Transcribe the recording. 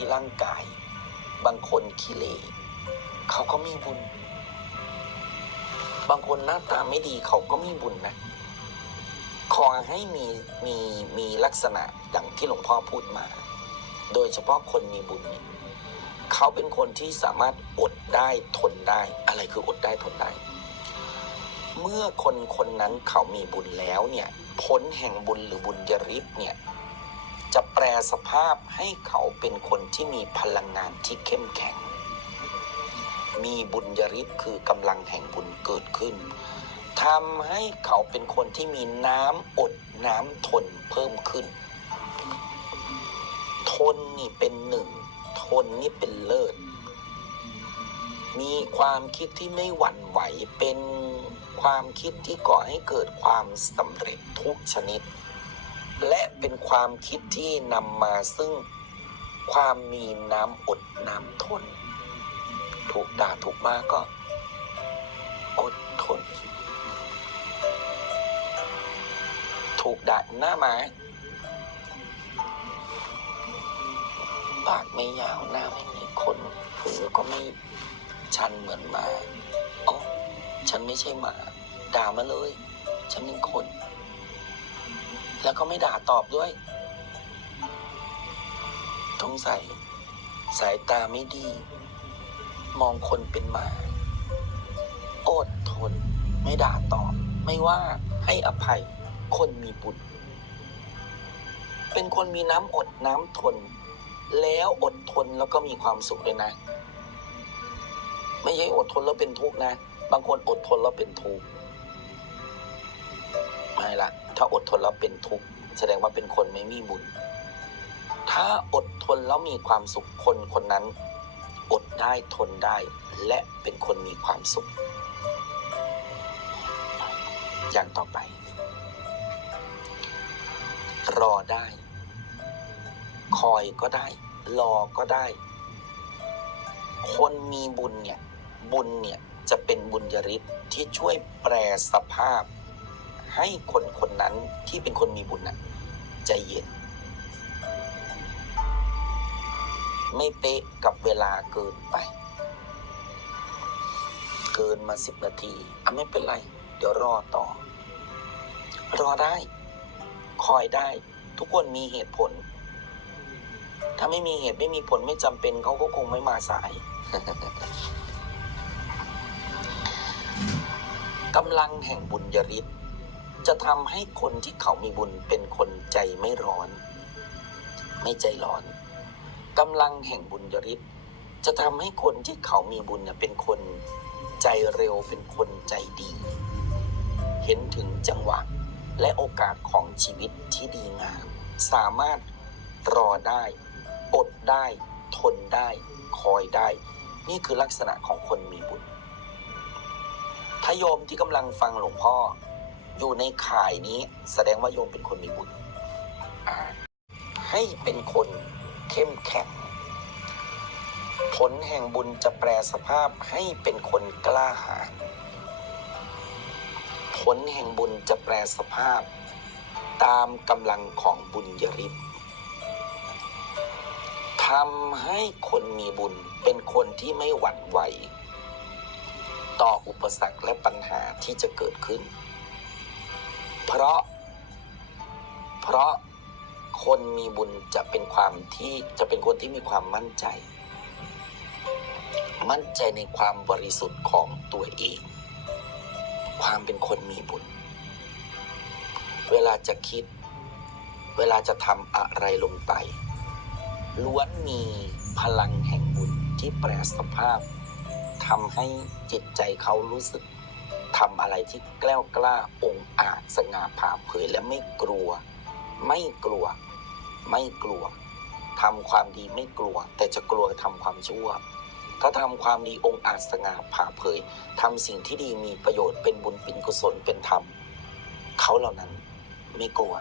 ที่ร่างกาย บางคนขี้เหร่เขาก็มีบุญ บางคนหน้าตาไม่ดีเขาก็มีบุญนะ ขอให้มีมีมีลักษณะดังที่หลวงพ่อพูดมา โดยเฉพาะคนมีบุญเนี่ยเขาเป็นคนที่สามารถอดได้ทนได้ อะไรคืออดได้ทนได้ เมื่อคนคนนั้นเขามีบุญแล้วเนี่ย ผลแห่งบุญหรือบุญยริศเนี่ย สภาพให้เขาเป็นคนที่มีพลังงานที่เข้มแข็ง มีบุญยริศคือกำลังแห่งบุญเกิดขึ้นทำให้เขาเป็นคนที่มีน้ำอดน้ำทนเพิ่มขึ้น ทนนี่เป็นหนึ่ง ทนนี่เป็นเลิศ มีความคิดที่ไม่หวั่นไหวเป็นความคิดที่ก่อให้เกิดความสำเร็จทุกชนิด และเป็นความคิดที่นำมาซึ่งความมีน้ำอดน้ำทน ถูกด่าถูกมาก็ อดทน ถูกด่าหน้าไม้ปากไม่ยาวหน้าไม่มีขนหูก็ไม่ชันเหมือนหมาอ๋อฉันไม่ใช่หมา ด่ามาเลย ฉันเป็นคน แล้วก็ไม่ด่าตอบด้วยสงสัยสายตาไม่ดี มองคนเป็นหมาอดทน ไม่ด่าตอบ ไม่ว่าให้อภัยคนมีบุญเป็นคนมีน้ำอดน้ำทน แล้วอดทนแล้วก็มีความสุขเลยนะ ไม่ใช่อดทนแล้วเป็นทุกข์นะ บางคนอดทนแล้วเป็นทุกข์ไม่ละ ถ้าอดทนแล้วเป็นทุกข์แสดงว่าเป็นคนไม่มีบุญ ถ้าอดทนแล้วมีความสุขคนคนนั้น อดได้ทนได้ และเป็นคนมีความสุข อย่างต่อไป รอได้ คอยก็ได้ รอก็ได้ คนมีบุญเนี่ย บุญเนี่ยจะเป็นบุญยริศที่ช่วยแปลสภาพ ให้คนคนนั้นที่เป็นคนมีบุญน่ะใจเย็น ไม่เป๊ะกับเวลาเกินไป เกินมาสิบนาทีอะไม่เป็นไร เดี๋ยวรอต่อ รอได้ คอยได้ ทุกคนมีเหตุผล ถ้าไม่มีเหตุไม่มีผลไม่จำเป็นเขาก็คงไม่มาสายกำลังแห่งบุญยริศ จะทำให้คนที่เขามีบุญเป็นคนใจไม่ร้อน ไม่ใจร้อนกำลังแห่งบุญยริศจะทำให้คนที่เขามีบุญเนี่ยเป็นคนใจเร็วเป็นคนใจดี เห็นถึงจังหวะและโอกาสของชีวิตที่ดีงาม สามารถรอได้อดได้ ทนได้ คอยได้ นี่คือลักษณะของคนมีบุญถ้าโยมที่กำลังฟังหลวงพ่อ อยู่ในข่ายนี้แสดงว่าโยมเป็นคนมีบุญอ่าให้เป็นคนเข้มแข็ง ผลแห่งบุญจะแปลสภาพให้เป็นคนกล้าหาญผลแห่งบุญจะแปลสภาพ ตามกำลังของบุญยริศทำให้คนมีบุญเป็นคนที่ไม่หวั่นไหว ต่ออุปสรรคและปัญหาที่จะเกิดขึ้น เพราะ เพราะคนมีบุญจะเป็นความที่จะเป็นคนที่มีความมั่นใจ มั่นใจในความบริสุทธิ์ของตัวเอง ความเป็นคนมีบุญ เวลาจะคิด เวลาจะทำอะไรลงไป ล้วนมีพลังแห่งบุญที่แปลสภาพทำให้จิตใจเขารู้สึก ทำอะไรที่แกล้วกล้าองอาจสง่าผ่าเผยและไม่กลัว ไม่กลัว ไม่กลัวทำความดีไม่กลัว แต่จะกลัวทำความชั่ว ถ้าทำความดีองอาจสง่าผ่าเผยทำสิ่งที่ดีมีประโยชน์เป็นบุญเป็นกุศลเป็นธรรมเขาเหล่านั้นไม่กลัว